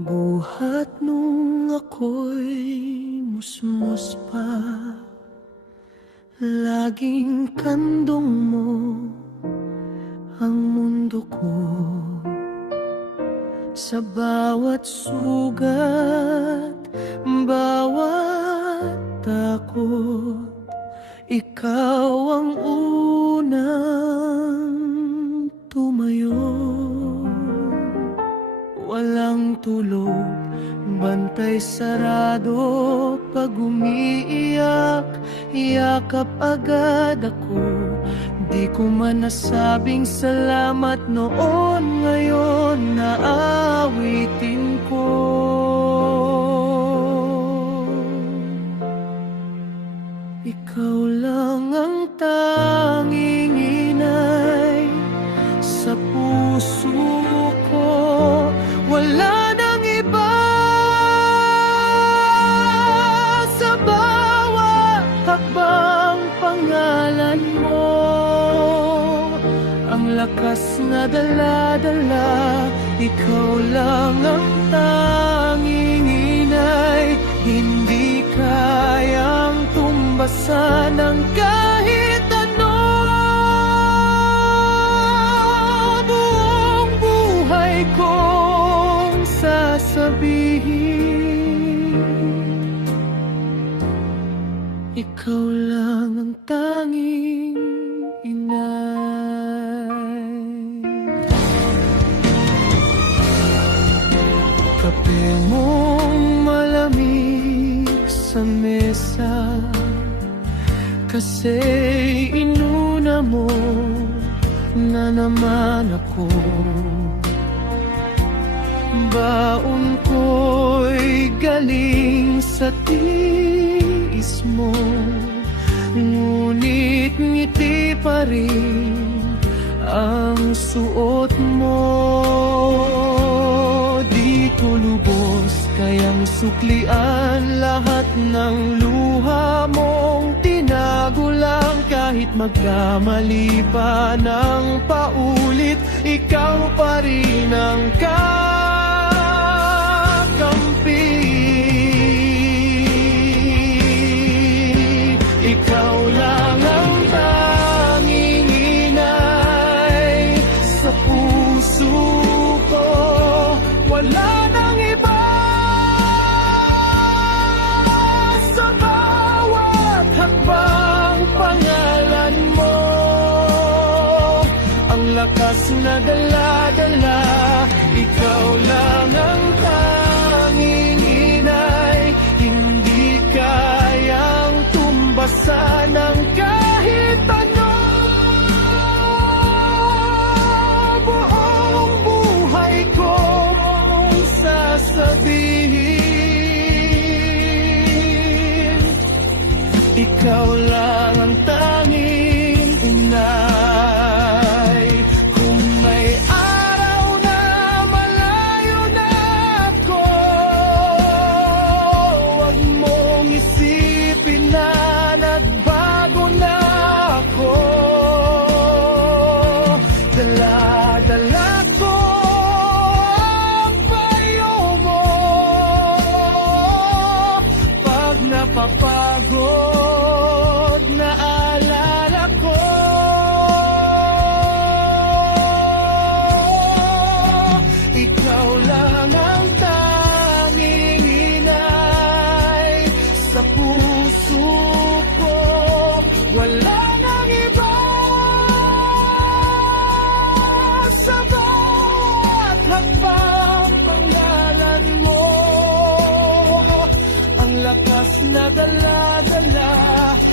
Buhat nung ako'y musmus pa, laging kandong mo ang mundo ko. Sa bawat sugat, bawat takot, ikaw ang unang tumayo. Walang tulog, bantay sarado, pag umiiyak, yakap agad ako. Di ko man nasabing salamat noon, ngayon naawitin ko. Ikaw lang ang tanging inay sa puso ko, wala nang iba. Sa bawat hakbang pangalan mo, ang lakas na dala-dala. Ikaw lang ang tanging inay, hindi kayang tumbasan ng kahit ano. Buong buhay kong sasabihin, ikaw lang ang tanging inay. Kape mong malamig sa mesa, kasi inuna mo na naman ako. Baon ko'y galing sa tiis mo, ngunit ngiti pa rin ang suot mo. Di ko lubos kayang suklian lahat ng luha mong tinago lang. Kahit magkamali pa ng paulit, ikaw pa rin ang kakampi. Ikaw lang ang tanging inay sa puso ko, wala nang iba. Sa bawat hakbang pangalan mo, ang lakas na dala-dala. Ikaw lang ang tanging inay, hindi kayang tumbasan ng kahit ano. Buong buhay kong sasabihin, ikaw lang ang tanging inay. Kung may araw na malayo na ako, wag mong isipin na nagbago na ako. Dala-dala ko ang payo mo pag napapagod, naalala ko. Ikaw lang ang tanging inay sa puso ko, wala nang iba. Sa bawat hakbang pangalan mo, ang lakas na dala-dala.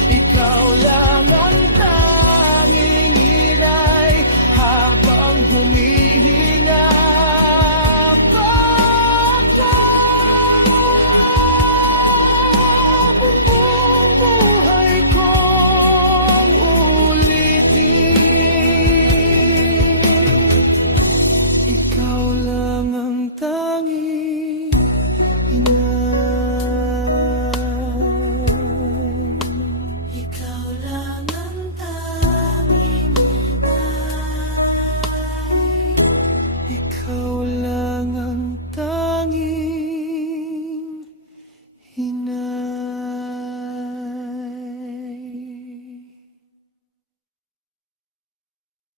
Ikaw lang ang tanging inay habang humihinga pa ako. Buong buhay kong ulitin, ikaw lang ang tanging inay. Ikaw lang ang tanging inay. Ikaw lang ang tanging